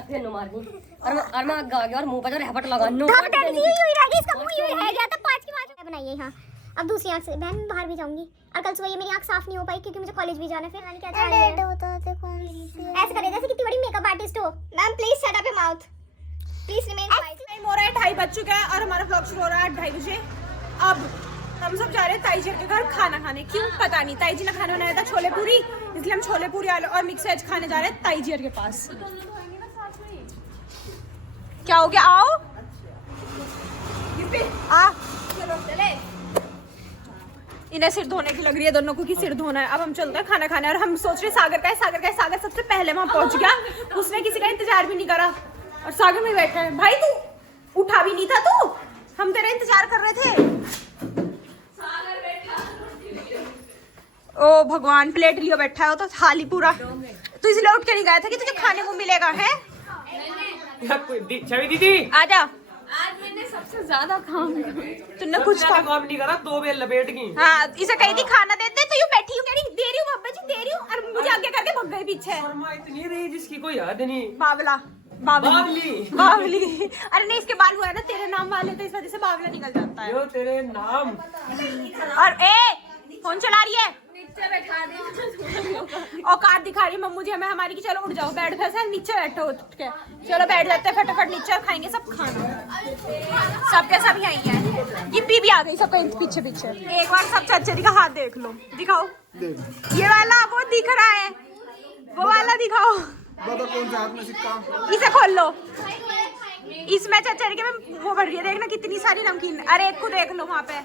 फिर नो मार दी और मैं आगे आ गया और मुंह पे जो रहपट लगा नो धक टेडी सी हुई रहेगी, इसका मुंह यूं रह गया था 5 की 5 बनाइए। हां अब दूसरी आंख से बहन बाहर भी जाऊंगी और कल सुबह ये मेरी आंख साफ नहीं हो पाई क्योंकि मुझे कॉलेज भी जाना है। फिर मैंने क्या चाह रही है बताते कौन सी ऐसे करे जैसे कितनी बड़ी मेकअप आर्टिस्ट हो। Ma'am please shut up your mouth, please remain quite. Time हो रहा है 2:30 बज चुका है और हमारा व्लॉग शुरू हो रहा है 2:30 बजे। अब हम सब जा रहे हैं ताई जी के घर खाना खाने। क्यों पता नहीं, ताई जी ने खाना बनाया था छोले पूरी, इसलिए हम छोले पूरी आलू और मिक्स वेज खाने जा रहे हैं ताई जी के पास। क्या हो गया, आओ आ चलो चले। इन्हें सिर धोने की लग रही है दोनों को कि सिर धोना है। अब हम चलते हैं खाना खाने और हम सोच रहे सागर का है, सागर सबसे पहले वहां पहुंच गया, उसने किसी का इंतजार भी नहीं करा और सागर में बैठा है। भाई तू उठा भी नहीं था, तू हम तेरा इंतजार कर रहे थे। ओ भगवान, प्लेट लियो बैठा है तो थाली पूरा, तू इसलिए उठ के नहीं गया था कि तुझे खाने को मिलेगा है। छवि दीदी आजा, आज मैंने सबसे ज्यादा काम तुमने कुछ काम नहीं करा, 2 बेल लपेट की। हाँ इसे कही थी खाना दे दे तो यूं बैठी हूँ, कह रही दे रही हूँ बाबा जी दे रही हूँ और मुझे आगे करके भग गई पीछे। शर्मा इतनी रही जिसकी कोई याद नहीं। बावला बावली बावली अरे नहीं, इसके बाल हुआ है ना तेरे नाम वाले तो इस वजह से बावला निकल जाता है। यो तेरे नाम। और ए फोन चला रही है, नीचे बैठा दे औकात दिखा रही है मम्मू जी हमें हमारी कि चलो उठ जाओ, बैठ फैसा नीचे बैठो उठ के, चलो बैठ जाते हैं फटाफट नीचे और खाएंगे सब खाना। सबके सब यही है, गिप्पी भी आ गई सबका पीछे पीछे। एक बार सब चच्चरी का हाथ देख लो, दिखाओ ये वाला वो दिख रहा है, वो वाला दिखाओ, बता कौन सा हाथ में सिक्का। इसे खोल लो, इसमें चच्चरी के में वो भर रही है, देखना कितनी सारी नमकीन। अरे एक को देख लो वहाँ पे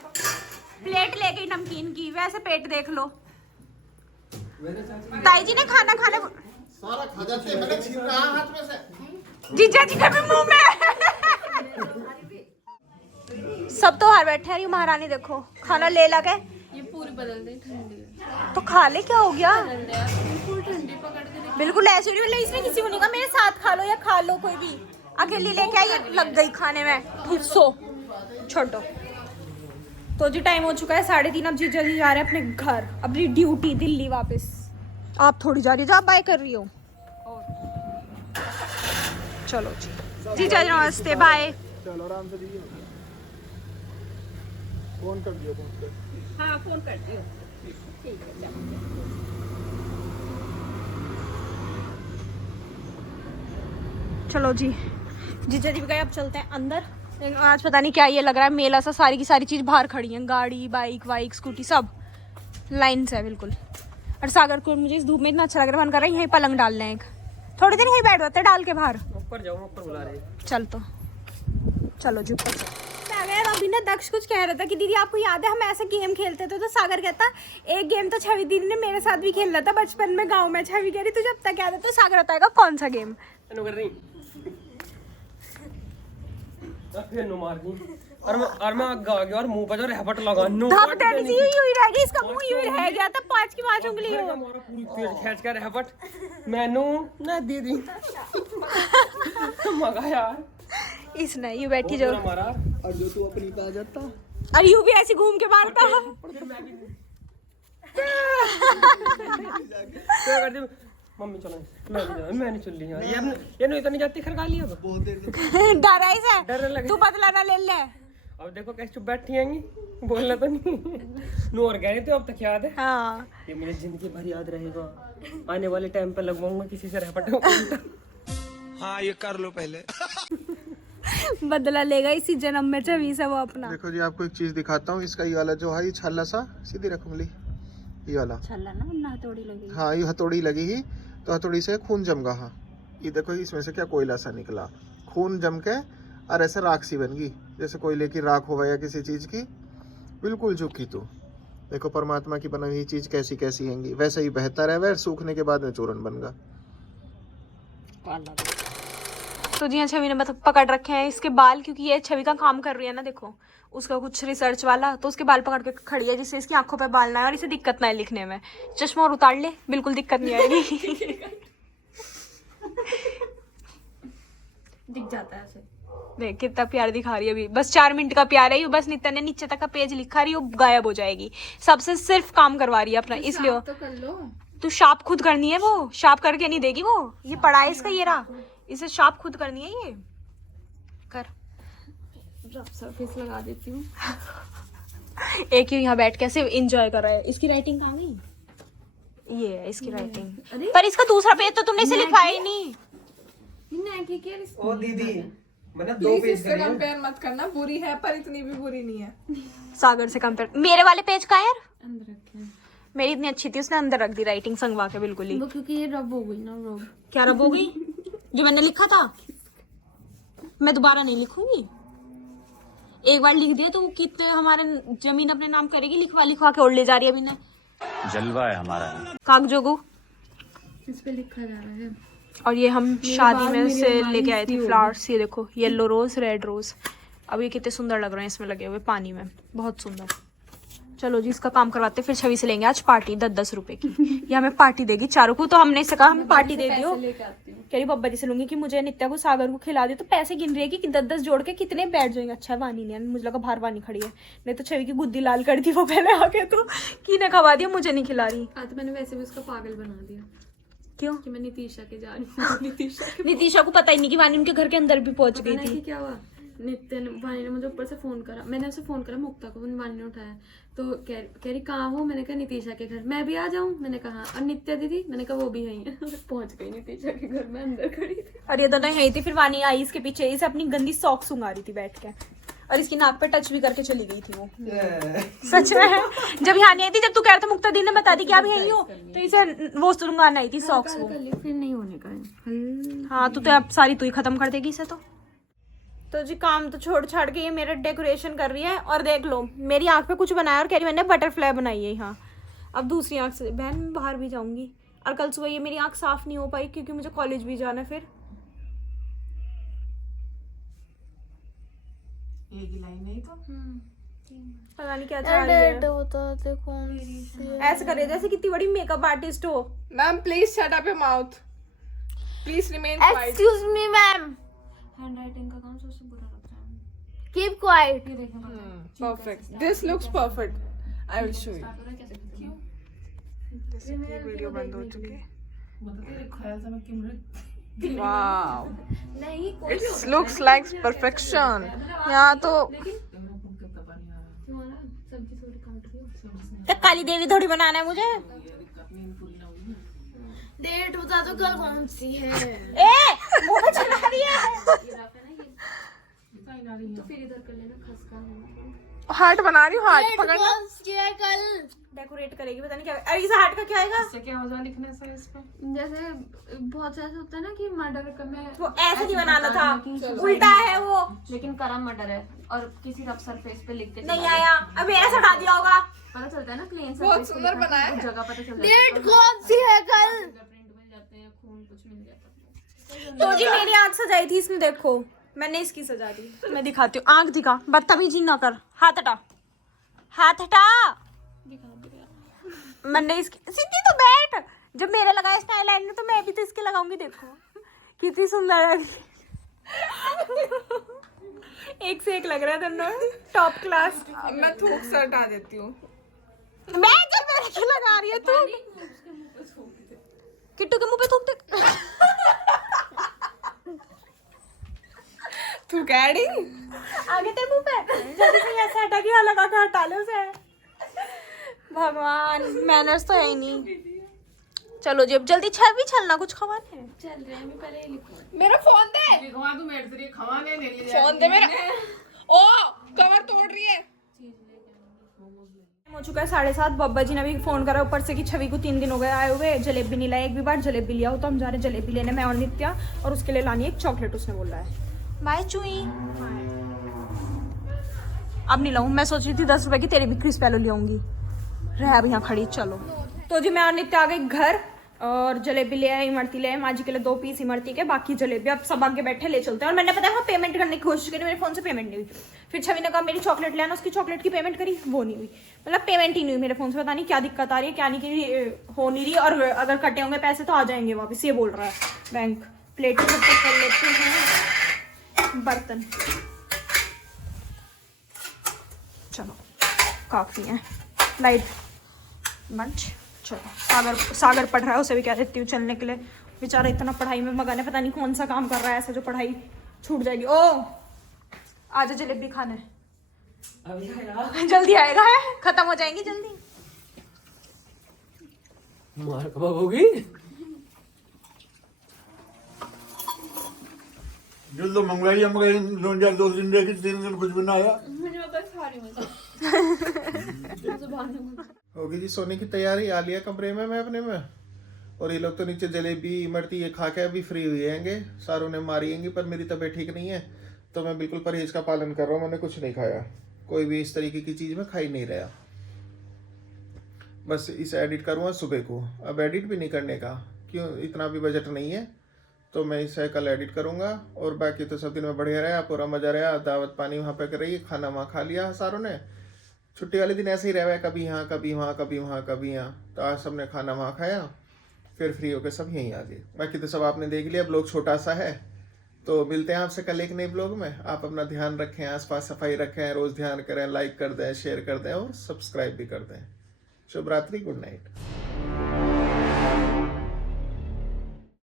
प्लेट ले गई नमकीन की, वैसे पेट देख लो। ताई जी ने खाना खाने सारा खा जाते हैं, मैंने छीन रहा हाथ में से। जीजा जी के भी मुंह में सब तो हार बैठे हैं। महारानी देखो खाना ले लगे, ये पूरी बदल दे, ठंडी है तो खा ले, क्या हो गया। बिल्कुल ठंडी पकड़ के बिल्कुल ऐसे नहीं, मतलब इसने किसी को नहीं कहा मेरे साथ खा लो या खा लो, कोई भी अकेली लेके आई लग गई खाने में। सो छोड़ो तो जी टाइम हो चुका है 3:30। अब जीजा जी जा रहे हैं अपने घर, अपनी ड्यूटी दिल्ली वापस। आप थोड़ी जा रही हो, आप बाय कर रही हो। चलो जी जीजा जी नमस्ते, बाय। चलो आराम से दीजिए, फोन कर दियो, फोन कर। हाँ फोन कर दियो, ठीक है। चलो जी जीजा जी भी गए, अब चलते हैं अंदर। आज पता नहीं क्या ये लग रहा है मेला सा, सारी की सारी चीज बाहर खड़ी है, गाड़ी बाइक वाइक स्कूटी सब लाइन से है बिल्कुल। और सागर को मुझे इस धूप में इतना अच्छा लग रहा है, मन कर रहा है यहीं पलंग डालने हैं, थोड़ी देर यहीं बैठ जाते हैं डाल के बाहर। ऊपर जाओ, ऊपर बुला रहे। चल तो चलो जी ऊपर सागर। अभी ना दक्ष कुछ कह रहा था कि दीदी आपको याद है हम ऐसे गेम खेलते थे, तो सागर कहता एक गेम तो छवि दीदी ने मेरे साथ भी खेला था बचपन में गाँव में। छवि कह रही तुझे अब तक याद है, तो सागर बताएगा कौन सा गेम। फिर नो मार दी और मैं आगे आ गया और मुंह पे जो रहपट लगा नो धक टेडी सी हुई रहेगी, इसका मुंह यूं रह गया था 5 की 5 उंगली हो। हमारा पूरी पेट खींच कर रहपट मैनू ना दीदी मगा यार इसने ये बैठी जो हमारा। और जो तू अपनी पे आ जाता, और यूं भी ऐसे घूम के मारता है। क्या करती मम्मी, चलो मैं नहीं चल रही यार, ये नहीं तो नहीं जाती खरगा लिया अब। बहुत देर डर है इसे, डर लगे। तू बदला ना ले ले। अब देखो कैसे चुप बैठी आएंगी, बोलना तो नहीं। नूर कह रही थी अब तक याद है। हाँ ये मुझे जिंदगी भर याद रहेगा, आने वाले टाइम पे लगवाऊंगा किसी से रहपट। हाँ ये कर लो पहले। बदला लेगा इसी जन्म में छवि से वो अपना। देखो जी आपको एक चीज दिखाता हूँ, इसका ये वाला जो है ये छल्ला सा सीधी रख उंगली, ये वाला छल्ला ना वरना हथौड़ी लगी। हाँ ये हथौड़ी लगी ही तो हथौड़ी से खून जम गया। हाँ ये देखो इसमें से क्या कोयला सा निकला, खून जम के और ऐसे राख सी बन गई, जैसे कोयले की राख होगा या किसी चीज की, बिल्कुल झुकी। तो देखो परमात्मा की बनाई हुई चीज कैसी कैसी हैंगी, वैसे ही बेहतर है वह सूखने के बाद में चूरन बन गया। तो जी छवि ने मतलब पकड़ रखे हैं इसके बाल, क्योंकि ये छवि का काम कर रही है ना, देखो उसका कुछ रिसर्च वाला, तो उसके बाल पकड़ के खड़ी है जिससे इसकी आंखों पे बाल ना आए और इसे दिक्कत ना है लिखने में। चश्मा और उतार ले, बिल्कुल दिक्कत नहीं आएगी। दिख जाता है ऐसे। देख कितना प्यार दिखा रही है अभी, बस 4 मिनट का प्यार है, बस नित्या ने नीचे तक का पेज लिखा रही है, वो गायब हो जाएगी। सबसे सिर्फ काम करवा रही है अपना, इसलिए तो कर लो। तू शार्प खुद करनी है, वो शार्प करके नहीं देगी वो। ये पड़ा है इसका, ये रहा, इसे शार्प खुद करनी है। ये कर, सरफेस लगा देती हूँ। एक ही यहाँ बैठ के ऐसे एंजॉय कर रहा है। इसकी राइटिंग कहाँ गई? ये है इसकी राइटिंग, पर इसका दूसरा पेज तो तुमने इसे लिखवाया ही नहीं। ठीक है। ओ दीदी मैंने 2 पेज करे। कंपेयर मत करना, बुरी है पर इतनी भी बुरी नहीं है। सागर से कंपेयर। मेरे वाले पेज का यार अंदर रखे मेरी इतनी अच्छी थी, उसने अंदर रख दी राइटिंग संगवा के बिल्कुल ही। वो, क्योंकि ये रब हो गई ना, रब। क्या रब हो गई? जो मैंने लिखा था मैं दोबारा नहीं लिखूंगी। एक बार लिख दिया तो वो कितने हमारे जमीन अपने नाम करेगी, लिखवा लिखवा के और ले जा रही है अभी। ने जलवा है हमारा। कागजोगू इस पे लिखा जा रहा है। और ये हम शादी में से लेके आए थे फ्लावर्स। ये देखो, येलो रोज, रेड रोज। अब ये कितने सुंदर लग रहे हैं इसमें लगे हुए पानी में, बहुत सुंदर। चलो जी, इसका काम करवाते, फिर छवि से लेंगे आज पार्टी 10-10 रुपए की। ये हमें पार्टी देगी चारों को, तो हमने इससे कहा हमें पार्टी दे दियो। कह रही बब्बा जी से लूंगी कि मुझे नित्या को सागर को खिला दे। तो पैसे गिन रही है कि 10-10 जोड़ के कितने बैठ जाएंगे। अच्छा है वानी नहीं, मुझे लगा बाहर वानी खड़ी है, नहीं तो छवि की गुद्दी लाल कर दी वो पहले आके, तो की ने खवा दिया, मुझे नहीं खिला रही। तो मैंने वैसे भी उसका पागल बना दिया। क्यों? कि मैं नितीशा के जा रही हूँ। नितीशा को पता ही नहीं कि वानी उनके घर के अंदर भी पहुंच गई थी। क्या हुआ, नित्य ने, वानी ने मुझे ऊपर से फोन करा। मैंने उसे फोन करा मुक्ता को, वानी ने उठाया तो कह रही कहाँ हो। मैंने कहा नितीशा के घर। मैं भी आ जाऊँ? मैंने कहा और नित्या दीदी? मैंने कहा वो भी यहीं है। पहुंच गई नितीशा के घर में, अंदर खड़ी थी। और ये दोनों यहीं थी। फिर वानी आई इसके पीछे, इसे अपनी गंदी सॉक्स सुंघा रही थी बैठ के, और इसकी नाक पे टच भी करके चली गई थी वो। सच में जब यहाँ नहीं आई थी, जब तू कह रहा था मुक्ता दी ने बता दी कि आप यहीं हो, तो इसे वो सुंघाना आई थी सॉक्स वो। फिर नहीं होने का है। हाँ तो अब सारी तू ही खत्म कर देगी इसे। तो जी काम तो छोड़ छाड़ के ये मेरा डेकोरेशन कर रही है। और देख लो मेरी आंख पे कुछ बनाया और कह रही मैंने बटरफ्लाई बनाई है यहाँ। अब दूसरी आंख से बहन मैं बाहर भी जाऊंगी, और कल सुबह ये मेरी आंख साफ नहीं हो पाई क्योंकि मुझे कॉलेज भी जाना है। फिर एक ही लाइन नहीं तो पता नहीं क्या चाह रही है। ऐसे कर रही है जैसे कितनी बड़ी मेकअप आर्टिस्ट हो। Ma'am please shut up your mouth, please remain quite. Excuse me ma'am, handwriting का काम सबसे बुरा लगता है। Keep quiet. ये देखो perfect, this looks perfect, I will show you. Video बंद हो चुकी है। Wow, it's looks like perfection. यहाँ तो काली देवी थोड़ी बनाना है मुझे। डेट बता दो कल कौन सी है? ए मुंह में चला रही है। तो फिर इधर कर लेना, खसका। हार्ट बना रही हूँ, हार्ट पकड़ना। कौन सी है कल? डेकोरेट करेगी पता नहीं क्या। अरे इस हार्ट का क्या आएगा? क्या हो जाए लिखने से इस पे, जैसे बहुत से ऐसे होता है ना कि मर्डर का मैं वो ऐसे नहीं बनाना था, उल्टा है वो। लेकिन करा मर्डर है और किसी रफ सरफेस पे लिख के नहीं आया, अब ऐसा हटा दिया होगा। पता चलता है ना प्लेन सरफेस। बहुत सुंदर बनाया है। जगह पता चल डेट कौन सी है कल? फिंगरप्रिंट मिल जाते हैं, खून कुछ मिल जाता है। तो जी मेरी आंख सजाई थी इसने, देखो मैंने इसकी सजा दी। मैं दिखाती हूँ, आंख दिखा, बदतमीजी ना कर। हाथ हटा, हाथ हटा। मैंने इसकी सीधी तो बैठ। जब मेरे लगाया स्टाइल आईलाइनर तो मैं भी तो इसके लगाऊंगी। देखो कितनी सुंदर है। एक से एक लग रहा है दोनों, टॉप क्लास। मैं थूक से हटा देती हूँ। मैं जब मेरे के लगा रही है तू किट्टू के मुंह पे थूक दे। तू कैडी आगे तेरे मुंह पे जल्दी से ऐसे हटा के लगा के हटा ले उसे। भगवान मैनर्स तो है ही नहीं। चलो जी अब जल्दी छल भी छलना, कुछ खवाने है। चल रहे हैं, पहले लिखो। मेरा फोन दे। लिखवा तू मेरे से खवाने नहीं ले फोन दे मेरा। ओ कवर तोड़ रही है। हो चुका है 7:30। बब्बा जी ने भी फोन करा ऊपर से कि छवि को 3 दिन हो गए आए हुए, जलेबी नहीं लाए। एक भी बार जलेबी लिया हो तो हम जा रहे जलेबी लेने, मैं और नित्या, और उसके लिए लानी है एक चॉकलेट उसने बोला है। बाय चुई। अब नहीं लाऊं, मैं सोच रही थी 10 रुपए की तेरे भी क्रिस्प पैलो ले आऊंगी। रह अब यहाँ खड़ी। चलो तो जी मैं और नित्या आ गए घर, और जलेबी ले आए, इमरती ले आए। माँ जी के लिए 2 पीस इमरती के, बाकी जलेबी अब सब आगे बैठे ले चलते हैं। और मैंने पता है वहाँ पेमेंट करने की कोशिश करी, मेरे फोन से पेमेंट नहीं हुई। फिर छवि ने कहा मेरी चॉकलेट ले आना, उसकी चॉकलेट की पेमेंट करी, वो नहीं हुई। मतलब पेमेंट ही नहीं हुई मेरे फोन से। पता नहीं क्या दिक्कत आ रही है, क्या नहीं हो नहीं रही। और अगर कटे होंगे पैसे तो आ जाएंगे वापस, ये बोल रहा है बैंक। प्लेट जब तक कर लेते हैं बर्तन। चलो काफी है लाइट मंच। चलो सागर पढ़ रहा है, उसे भी कह देती हूँ चलने के लिए। बेचारा इतना पढ़ाई में मगन है, पता नहीं कौन सा काम कर रहा है ऐसा जो पढ़ाई छूट जाएगी। ओ आजा जलेबी खाने, जल्दी आएगा है, खत्म हो जाएंगी जल्दी। मार कबाब होगी। जो तो मंगवाई मंगवाई 2 दिन देखी, 3 दिन कुछ बनाया। मुझे पता है सारी में होगी जी सोने की तैयारी। आ लिया कमरे में मैं अपने में, और ये लोग तो नीचे जलेबी इमरती ये खा के अभी फ्री हुए हैंगे। सारों ने मारिएंगी, पर मेरी तबीयत ठीक नहीं है तो मैं बिल्कुल परहेज का पालन कर रहा हूँ। मैंने कुछ नहीं खाया, कोई भी इस तरीके की चीज़ में खा ही नहीं रहा। बस इसे एडिट करूँगा सुबह को। अब एडिट भी नहीं करने का, क्यों, इतना भी बजट नहीं है, तो मैं इसे कल एडिट करूँगा। और बाकी तो सब दिन में बढ़िया रहा, पूरा मज़ा रहा। दावत पानी वहाँ पे कर रही है, खाना वहाँ खा लिया सारों ने। छुट्टी वाले दिन ऐसे ही रहा है, कभी यहाँ कभी वहाँ, कभी वहाँ कभी यहाँ। तो आज सबने खाना वहाँ खाया, फिर फ्री होकर सब यहीं आ गए। बाकी तो सब आपने देख लिया, ब्लॉग छोटा सा है। तो मिलते हैं आपसे कल एक नए ब्लॉग में। आप अपना ध्यान रखें, आसपास सफाई रखें, रोज़ ध्यान करें, लाइक कर दें, शेयर कर दें और सब्सक्राइब भी कर दें। शुभ रात्रि, गुड नाइट।